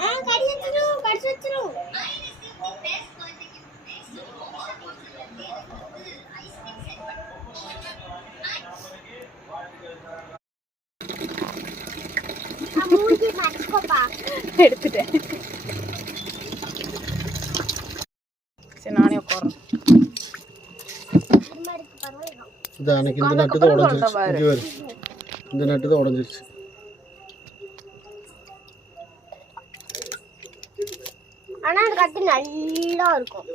ஆ கடி வச்சிரும் கடிச்சு வச்சிரும் மூஞ்சி மறைக்கோப்பா எடுத்துட்டேன் இது அன்னைக்கு இந்த நட்டு தான் உடஞ்சிருச்சு. இங்கே வரு இந்த நட்டு தான் உடஞ்சிருச்சு. ஆனா அந்த கத்தி நல்லா இருக்கும்.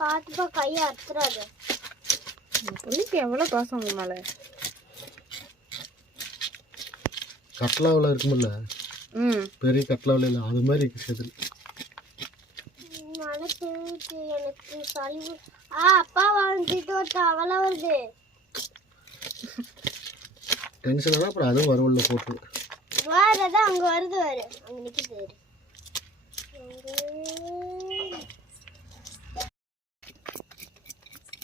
பார்த்துப்பா கையை அறுத்துறாது. புள்ளிக்கு எவ்வளோ பாசம் உங்க மேலே? கட்லாவில் இருக்குமில்ல? ம். பெரிய கட்லாவில் இல்லை அது மாதிரி இருக்கு செதில் மனசு எனக்கு சளி ஆ அப்பா வாங்கிட்டு ஒரு தவளை வருது. டென்ஷன் ஆனால் அப்புறம் அதுவும் வரும்ல போட்டு. வேறதா அங்க வருது வேறு. அங்க நிக்குது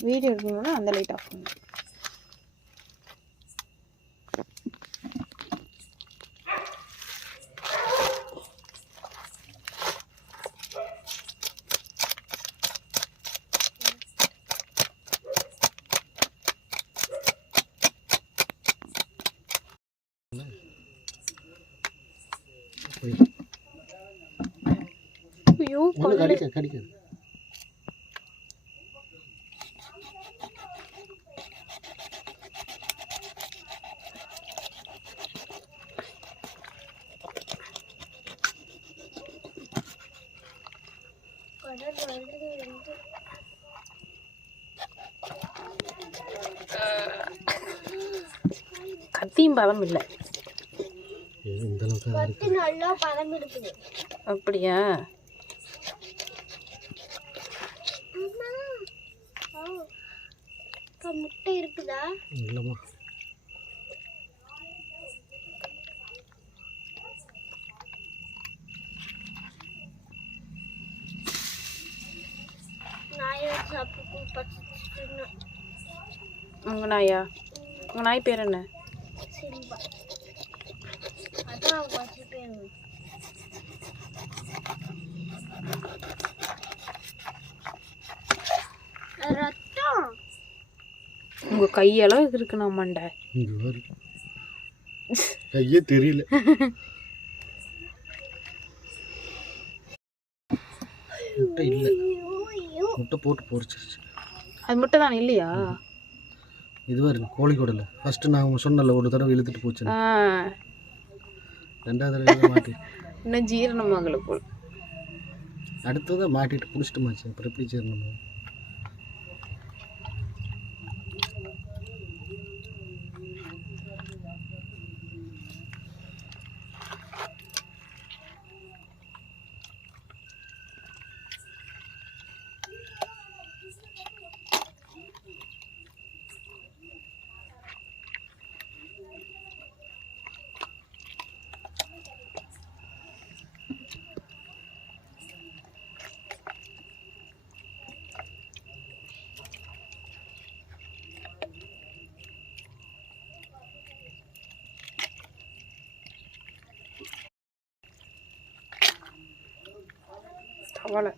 வீடியோ எடுக்கணும்னா அந்த லைட் ஆஃப் பண்ணு ஐயோ ஒன்று கடிக்க கடிக்காது கத்தியும் பதம் இல்லை. ஏய், இந்த அளவுக்கு தான் இருக்கு கத்தி நல்லா பதம் இருக்குது அப்படியா அம்மா இப்ப முட்டை இருக்குதா? இல்லைம்மா. உங்க நாயா? உங்க நாய் பேர் என்ன? அதான் ரத்தம். உங்க கையளவு இருக்கு நான் மண்டை. இங்கே வரு கையே தெரியல. முட்டை இல்லை. முட்டை போட்டு பொரிச்சிருச்சு. அது மட்டும் தான் இல்லையா? இது வரு கோழி கூடல. ஃபஸ்ட்டு நான் உங்க சொன்னல ஒரு தடவை இழுத்துட்டு போச்சு ரெண்டாவது தடவை மாட்டி. இன்னும் ஜீரணமாகல போல். அடுத்ததை மாட்டிட்டு பிடிச்சிட்டு மாச்சு அப்புறம் எப்படி சேரணும் தவளை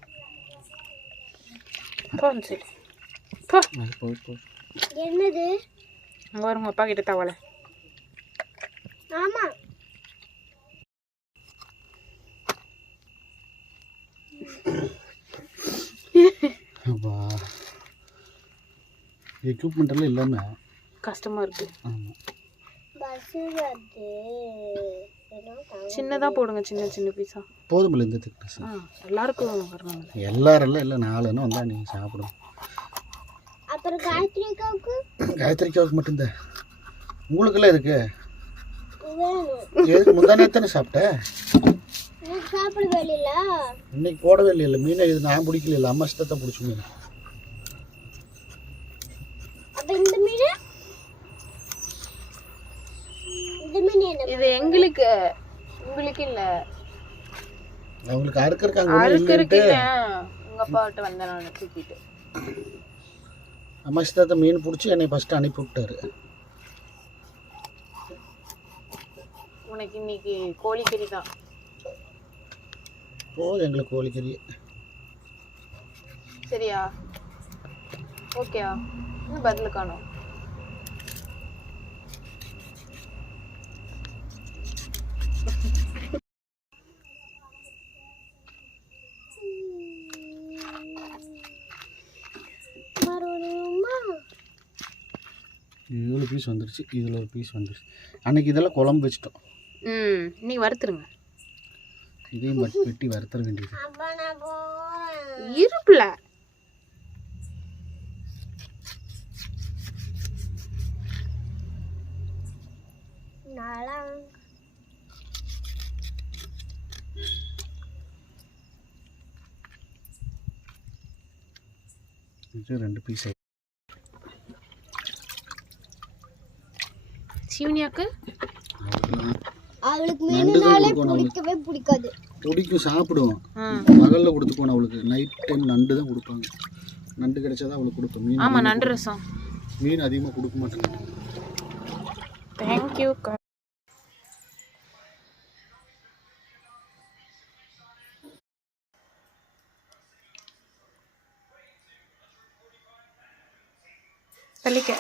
போ அந்த சைடு போ. அது போய் போய் என்னது? அங்கே வருங்க அப்பா கிட்ட தவளை. ஆமா. அப்பா. எக்யூப்மெண்ட் எல்லாம் இல்லாமல் கஷ்டமா இருக்கு. ஆமாம் பஸ் வருது ஏதோ தவ- சின்னதா போடுங்க சின்ன சின்ன பீஸா போதுமில்ல இந்த திக்னஸ் ஆ எல்லாருக்கும் வரணும்ல எல்லாரெல்லாம் இல்லை நாலுன்னு வந்தால் நீங்கள் சாப்பிடும் அப்புறம் காயத்ரி அக்காவுக்கு காயத்ரிக்காவுக்கு மட்டும்தான் உங்களுக்கெல்லாம் இருக்கு. எதுக்கு முந்தானே தானே சாப்பிட்டேன் எனக்கு சாப்பிட வேலையில இன்னைக்கு போடவே இல்லை மீனை இது நான் பிடிக்கல அம்மா இஷ்டத்தை பிடிச்ச மீன். இது எங்களுக்கு உங்களுக்கு இல்ல. அவங்களுக்கு அறுக்கறக்காங்க அறுக்கறக்கு உங்க அப்பாட்ட வந்தேன் நான் தூக்கிட்டு. அம்மா சித்தாத்த மீன் பிடிச்சி என்னை ஃபஸ்ட்டு அனுப்பி விட்டாரு. உனக்கு இன்னைக்கு கோழிக்கறி தான். ஓ எங்களுக்கு கோழிக்கறி. சரியா? ஓகேயா? இன்னும் பதில் காணும். இவ்வளோ பீஸ் வந்துருச்சு இதில் ஒரு பீஸ் வந்துருச்சு. அன்னைக்கு இதெல்லாம் குழம்பு வச்சிட்டோம். ம் இன்னைக்கு வறுத்துருங்க. இதையும் வெட்டி வறுத்தர வேண்டியது. அப்பா நான் போறேன் இருப்புல இது ரெண்டு பீஸ் சிவனியாக்கு? அவளுக்கு தான் மீனுனாலே அவளுக்கு. பிடிக்கவே பிடிக்காது. பிடிக்கும் சாப்பிடுவோம் பகலில் கொடுத்துக்கணும் அவளுக்கு. நைட் டைம் நண்டு தான் கொடுப்பாங்க. நண்டு கிடைச்சாதான் அவளுக்கு கொடுப்பேன் மீன் ஆமா நண்டு ரசம். மீன் அதிகமாக கொடுக்க மாட்டேங்க. தேங்க்யூ தள்ளிக்க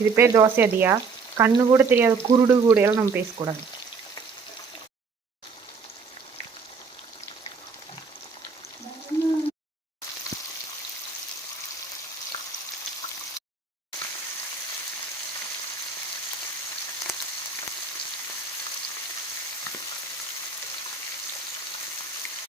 இது பேர் தோசை அதியா கண்ணு கூட தெரியாத குருடு கூட எல்லாம் நம்ம பேசக்கூடாது.